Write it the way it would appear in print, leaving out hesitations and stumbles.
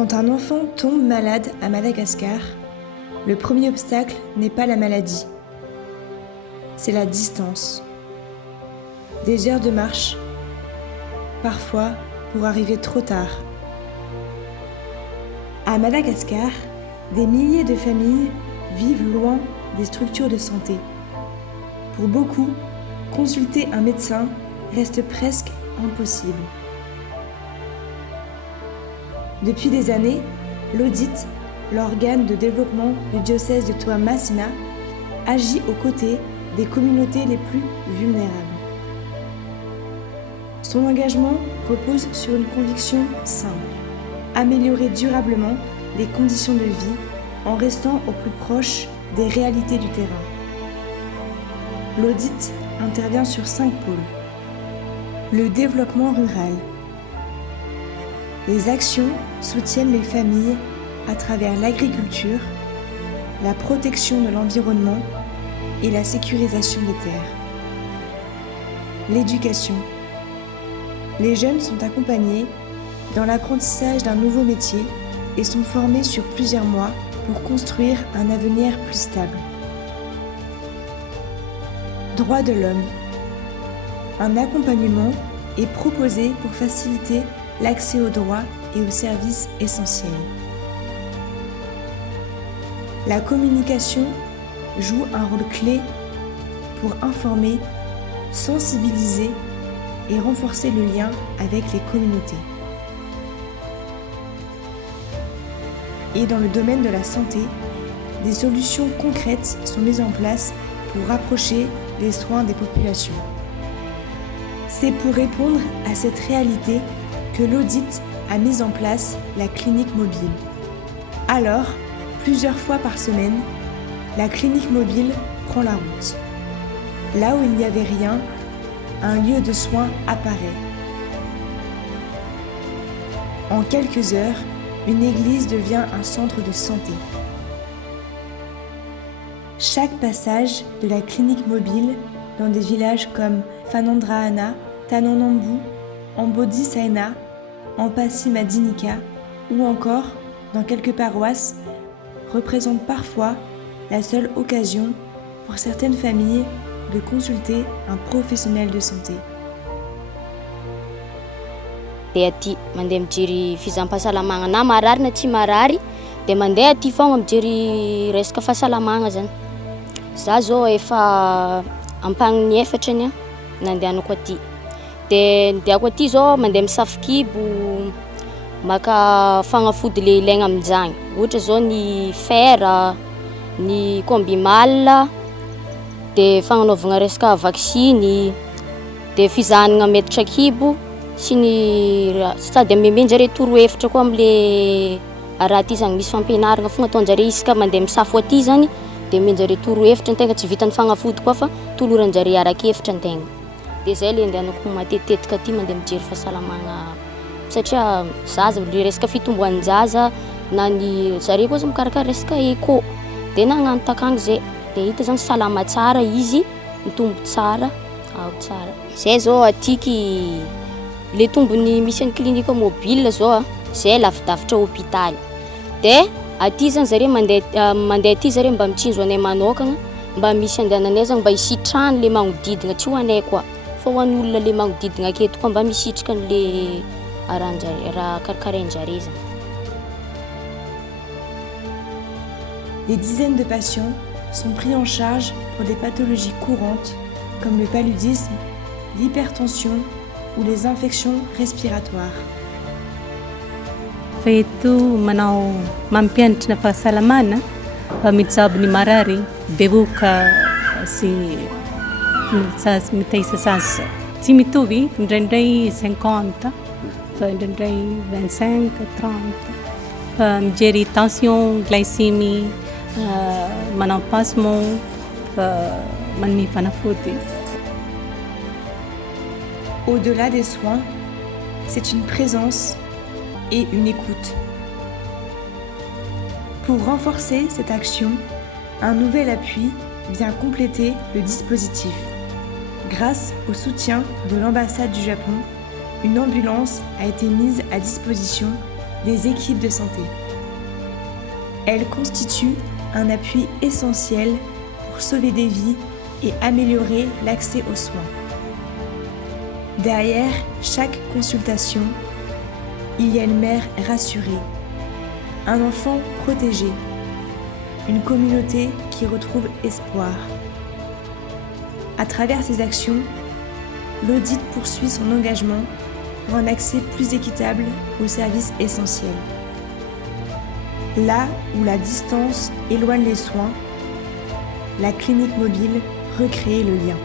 Quand un enfant tombe malade à Madagascar, le premier obstacle n'est pas la maladie, c'est la distance. Des heures de marche, parfois pour arriver trop tard. À Madagascar, des milliers de familles vivent loin des structures de santé. Pour beaucoup, consulter un médecin reste presque impossible. Depuis des années, l'Audit, l'organe de développement du diocèse de Toamasina, agit aux côtés des communautés les plus vulnérables. Son engagement repose sur une conviction simple: améliorer durablement les conditions de vie en restant au plus proche des réalités du terrain. L'Audit intervient sur 5 pôles. Le développement rural. Les actions soutiennent les familles à travers l'agriculture, la protection de l'environnement et la sécurisation des terres. L'éducation. Les jeunes sont accompagnés dans l'apprentissage d'un nouveau métier et sont formés sur plusieurs mois pour construire un avenir plus stable. Droits de l'homme. Un accompagnement est proposé pour faciliter l'accès aux droits et aux services essentiels. La communication joue un rôle clé pour informer, sensibiliser et renforcer le lien avec les communautés. Et dans le domaine de la santé, des solutions concrètes sont mises en place pour rapprocher les soins des populations. C'est pour répondre à cette réalité que l'Audit a mis en place la clinique mobile. Alors, plusieurs fois par semaine, la clinique mobile prend la route. Là où il n'y avait rien, un lieu de soins apparaît. En quelques heures, une église devient un centre de santé. Chaque passage de la clinique mobile dans des villages comme Fanandrahana, Tananambu, Ambodi Saina, Ampassi Madinika ou encore dans quelques paroisses représente parfois la seule occasion pour certaines familles de consulter un professionnel de santé. Dia aty mandeha mijery fizampahasalamagna na marary na tsy marary dia mandeha aty foagna mijery resaka fahasalamagna zany. Za zao efa ampagniny efatrany nandehanako aty. Dia ndeako aty zao mandeha misafikibo maka fagnafody le ilaigna amin'izany. Ohatra zao ny fer, ny combimal, dia fagnanaovagna resaka vaksiny, dia fizahanagna meditra kibo sy ny sady amimenjare torohevitra koa am'le raha ty zany misy fampianaragna fogna ataonjare isaka mandeha misafo aty zany dia menjare torohevitra antegna tsy vitan'ny fagnafody koa fa toloranjare arak-hevitra antegna. Dia zay le andehanako matetika aty mandeha mijery fahasalamagna satria zaza le resaka fitomboan'ny zaza na ny zare koa zany mikarakara resaka éco dia nagnano takagny zay dia hita zany salama tsara izy, mitombo tsara, ao tsara. Zay zao atiky le tombony misy ny clinique mobile zao zay lavidavitra hôpitaly. Dia aty zany zare mandeha aty zare mba mitsinjo anay manokagna mba misy andehananay zany mba hisitrahany le magnodidina tsy ho anay koa fa ho an'olona le magnodidina aketo koa mba misitrika an'le raha karakarainjare zany. Des dizaines de patients sont pris en charge pour des pathologies courantes comme le paludisme, l'hypertension ou les infections respiratoires. Feito manao mampianatra fahasalamana mijabo ny marary bevoka sy mitaisa sazy tsy mitovy indraindray 50 fa indraindray 25 30 mijery tension glycémie manao pansement manome fanafody. Au-delà des soins, c'est une présence et une écoute. Pour renforcer cette action, un nouvel appui vient compléter le dispositif. Grâce au soutien de l'ambassade du Japon, une ambulance a été mise à disposition des équipes de santé. Elle constitue un appui essentiel pour sauver des vies et améliorer l'accès aux soins. Derrière chaque consultation, il y a une mère rassurée, un enfant protégé, une communauté qui retrouve espoir. À travers ces actions, l'Audit poursuit son engagement pour un accès plus équitable aux services essentiels. Là où la distance éloigne les soins, la clinique mobile recrée le lien.